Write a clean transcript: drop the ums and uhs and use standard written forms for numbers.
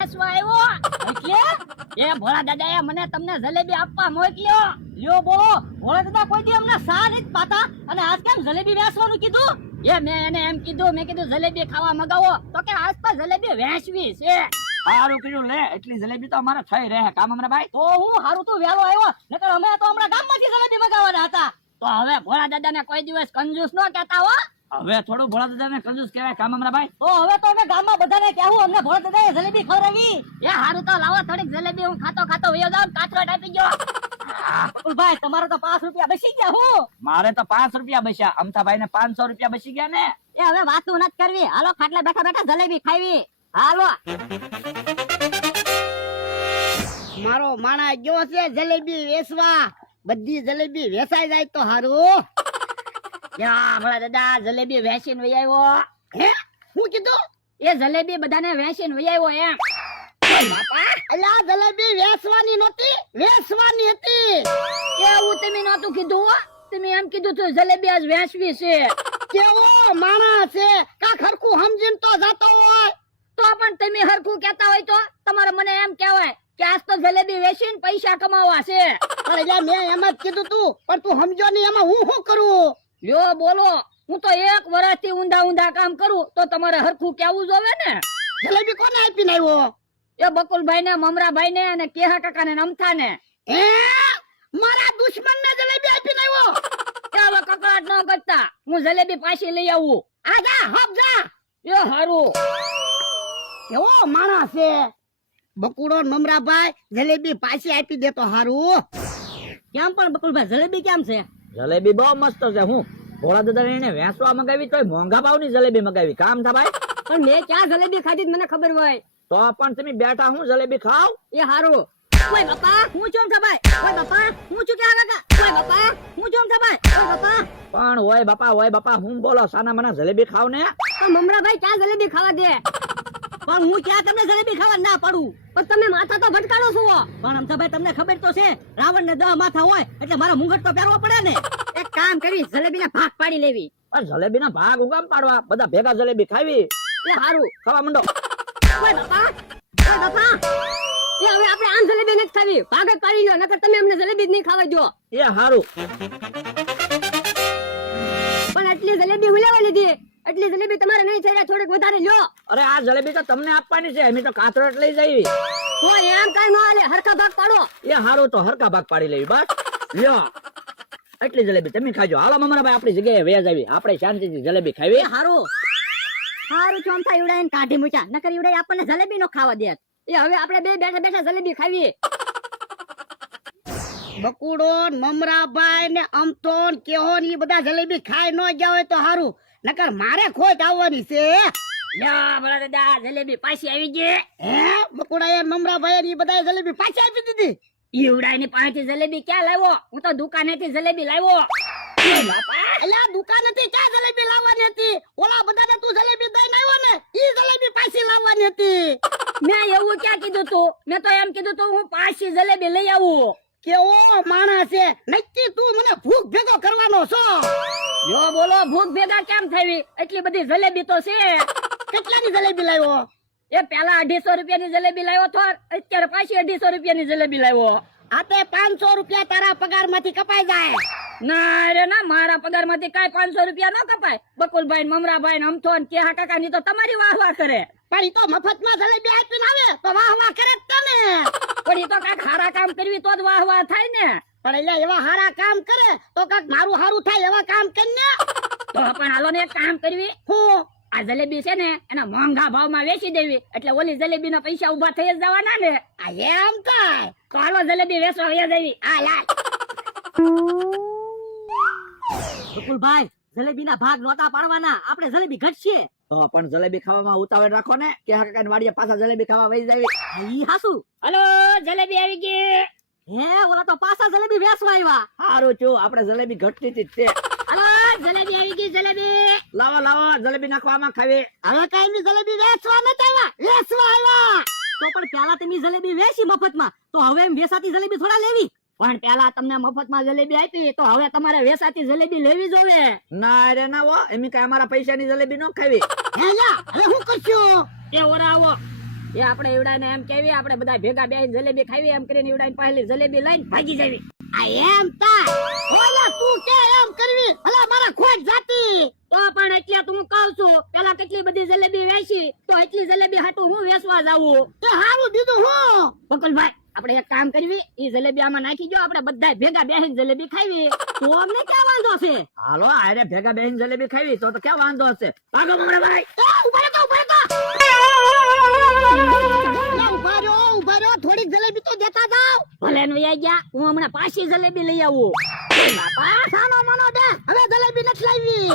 આવ્યો એટલે એ ભોળા દાદાએ મને તમને જલેબી આપવા મોકલ્યો. લ્યો બોલો, ભોળા દાદા કોઈ દી અમને સા નથી પાતા અને આજ કેમ જલેબી વેચવાનું કીધું? એ મેં એને એમ કીધું, મેં કીધું જલેબી ખાવા મગાવો તો કે આજ તો જલેબી વેચવી છે. સારું કર્યું લે, એટલી જલેબી તો અમારે થઈ રહે કામ હમણાં ભાઈ. તો હું હારું તું વેલો આવ્યો, નકર અમે તો હમણાં ગામમાંથી જલેબી મગાવવાના હતા. તો હવે ભોળા દાદાને કોઈ દિવસ કંજૂસ ન કહેતા હો. હવે થોડું ભોળા દાદાને કંજૂસ કહેવાય કામ હમણાં ભાઈ. તો હવે તો અમે ગામમાં બધાને કહેવું અમને ભોળા દાદાએ જલેબી ખવડાવી. એ હારું તો લાવો થોડીક જલેબી, હું ખાતો ખાતો વયો જાઉં, કાચરોટ આપી ગયો. ભાઈ તમારો તો 5 રૂપિયા બચી ગયા. હું મારે તો 5 રૂપિયા બચ્યા, અમથાભાઈ ને 500 રૂપિયા બચી ગયા ને. એ હવે વાતું નથી કરવી, હાલો ખાટલે બેઠા બેઠા જલેબી ખાવી. હાલો મારો માણા ગયો છે જલેબી વેચવા. બધી જલેબી વેચાઈ જાય તો હારું. યા ભોળા દાદા જલેબી વેચીને વહી આવ્યો. હે હું કીધું? એ જલેબી બધાને વેચીને વહી આવ્યો એમ. બાપા અલ્યા જલેબી વેચવાની નહોતી, વેચવાની હતી. એવું તમે નહોતું કીધું હો. તમે એમ કીધું તો જલેબી આજ વેચવી છે. કેવો માણા છે, કા ખરખું સમજીને તો જાતો હોય. તો પણ તમે હરખું કહેતા હોય તો તમારે મને એમ કહેવાય કે આજ તો જલેબી વેચીને પૈસા કમાવા છે. પણ એટલે મેં એમ જ કીધું તું, પણ તું સમજો નહીં એમાં હું શું કરું. લ્યો બોલો, હું તો 1 વર્ષથી ઊંધા ઊંધા કામ કરું તો તમારે હરખું કેવું જોવે ને. જલેબી કોને આપીને આવ્યો? એ બકુલભાઈ ને, મમરાભાઈ ને અને કેહા કાકા ને અમથા ને. હે મારા દુશ્મન ને જલેબી આપીને આવ્યો? ચાલો કકડાટ ન કરતા, હું જલેબી પાછી લઈ આવું. આ જા હબ જા. એ હારું. કેવો માણા છે. બકુડો મમરાભાઈ જલેબી પાછી આપી દે તો હારું. કેમ પણ બકુલભાઈ જલેબી કેમ છે? જલેબી બહુ મસ્ત છે. હું ભોળા દાદા એને વેચવા મગાવી તોય મોંઘા ભાવની જલેબી મગાવી કામ થા ભાઈ. પણ મેં ક્યાં જલેબી ખાધી મને ખબર હોય. તો પણ તમે બેઠા હું જલેબી ખાવ. એ હારું. ઓય બાપા હું ચોમ થા ભાઈ. ઓય બાપા હું છું કે કાકા. ઓય બાપા હું ચોમ થા ભાઈ. ઓય બાપા. પણ ઓય બાપા હું બોલો સાના મને જલેબી ખાવ ને. તો મમરાભાઈ ક્યાં જલેબી ખાવા દે? પણ હું ક્યાં તમને જલેબી ખાવા ના પાડું? પણ તમે માથા તો ભટકાડો છો. પણ અમથાભાઈ તમને ખબર તો છે રાવણ ને 10 માથા હોય એટલે મારા મુંગટ તો પહેરવો પડે ને. એક કામ કરી જલેબી ના ભાગ પાડી લેવી. પણ જલેબી ના ભાગ ઉગામ પાડવા, બધા ભેગા જલેબી ખાવી. એ હારું. ખાવા મંડો. ઓય બાપા. ઓય બાપા. એ હવે આપણે આમ જલેબી નથી ખાવી, ભાગ જ પાડી લો, નકર તમે અમને જલેબી જ નહીં ખાવા દો. એ હારું. પણ એટલી જલેબી ઉલાવા લીધી, એટલી જલેબી તમારે નહીં થઈ, થોડીક વધારે લ્યો. અરે આ જલેબી તો તમને આપવાની છે, અમે તો કાતરોટ લઈ જઈએ. તો એમ કઈ ન હાલે, હરખા ભાગ પાડો. એ હારું તો હરકા ભાગ પાડી લેવી બસ. લ્યો એટલી જલેબી તમે ખાજો. હાલો મમરાભાઈ આપણી જગ્યાએ વેજ આવી, આપણે શાંતિથી જલેબી ખાવી. એ હારું. હારું ચોમ થાય ઉડાઈને કાઢી મૂક્યા, નકર ઉડાઈ આપણને જલેબી નો ખાવા દે. એ હવે આપણે બે બેઠા બેઠા જલેબી ખાવી. બકુડો મમરાભાઈ ને અમથોન કેહો ને ઈ બધા જલેબી ખાઈ ન ગયા હોય તો હારું, નકર મારે ખોટ આવવાની છે. લ્યો ભલા દાદા જલેબી પાછી આવી ગઈ. હે બકુડા મમરાભાઈ ને ઈ બધા જલેબી પાછી આપી દીધી. ઈ ઉડાઈની પાસેથી જલેબી ક્યાં લાવ્યો? હું તો દુકાનેથી જલેબી લાવ્યો. અલ્યા દુકાનેથી ક્યાં જલેબી લાવવાની હતી? ઓલા બધાને તું જલેબી દઈને આવ્યો ને, ઈ જલેબી પાછી લાવવાની હતી. મેં એવું ક્યાં કીધું તું? મેં તો એમ કીધું તું હું પાછી જલેબી લઈ આવું. કેવો માણસ છે, નક્કી તું મને ભૂખ ભેગો કરવાનો છો. જો બોલો ભૂખ ભેગા કેમ થઈ? એટલી બધી જલેબી તો છે. કેટલાની જલેબી લાવ્યો? એ પેલા 250 રૂપિયાની જલેબી લાવ્યો તો, અત્યારે પાછી 250 રૂપિયાની જલેબી લાવ્યો. આ તે 500 રૂપિયા તારા પગાર માંથી કપાઈ જાય. ના રે ના, મારા પગાર માંથી કઈ 500 રૂપિયા ન કપાય. બકુલભાઈ મમરાભાઈ અમથોન કેહા કાકા ની તો તમારી વાહ વાહ કરે. પણ ઈ તો મફતમાં જલેબી આપીને આવે તો વાહ વાહ કરે જ તને. પણ ઈ તો કાંઈક હારા કામ કરવી તો જ વાહ વાહ થાય ને. પણ એટલે એવા હારા કામ કરે તો કાંઈક મારું હારું થાય એવા કામ કર ને. તો પણ હાલો ને એક કામ કરવી. હું આ જલેબી છે ને એના મોંઘા ભાવમાં વેચી દેવી, એટલે ઓલી જલેબી ના પૈસા ઉભા થઈ જ જવાના ને. આ એમ થાય તો હાલો જલેબી વેચવા વયા દેવી. આ લાલ બકુલભાઈ જલેબી ના ભાગ નોતા પાડવાના, આપણે જલેબી ઘટશે. તો પણ જલેબી ખાવામાં ઉતાવળ રાખો ને, કે કાકા વાડીએ પાછા જલેબી ખાવા વહી જાય. ઈ હાસુ. હલો જલેબી આવી ગઈ. હે ઓલા તો પાછા જલેબી વેચવા આવ્યા. સારું છું, આપણે જલેબી ઘટતી જ છે. હલો જલેબી આવી ગઈ. જલેબી લાવો લાવો જલેબી નાખવામાં ખાવી. હવે કઈ જલેબી વેચવા નતા આવ્યા, વેચવા આવ્યા. તો પણ પેલા તમે જલેબી વેચી મફતમાં, તો હવે એમ વેચાતી જલેબી થોડા લેવી? પણ પેલા તમને મફતમાં જલેબી આપી તો હવે તમારે વેચાતી જલેબી લેવી જોવે. ના રે ના, એમ કઈ અમારા પૈસાની જલેબી ન ખાવી. હે યા હવે હું કરશું? એ ઓરા આવો. એ આપણે એવડાને એમ કહેવી આપણે બધા ભેગા બેહીને જલેબી ખાવી એમ કરીને એવડાને પહેલી જલેબી લઈને ભાગી જાવી. આ એમ તા ઓલા તું કે એમ કરવી ભલા મારા ખોટ જાતી. તો પણ એટલે તું કહું છું પેલા કેટલી બધી જલેબી વેચી તો એટલી જલેબી હાટું હું વેચવા જાવું. તે હારું બીજું હું બકુલભાઈ આપણે એક કામ કરવી ઈ જલેબી આમાં નાખી દો આપણે બધા ભેગા બેહીને જલેબી ખાવી તો અમને ક્યાં વાંધો છે. હાલો આરે ભેગા બેહીને જલેબી ખાવી તો ક્યાં વાંધો હશે. ભાગો મમરાભાઈ. ઉભા રહો થોડીક જલેબી તો દેતા જાવ. ભલે ને વયા ગયા હું હમણાં પાછી જલેબી લઈ આવું. સાનો માનો દે હવે જલેબી નથી લાવી.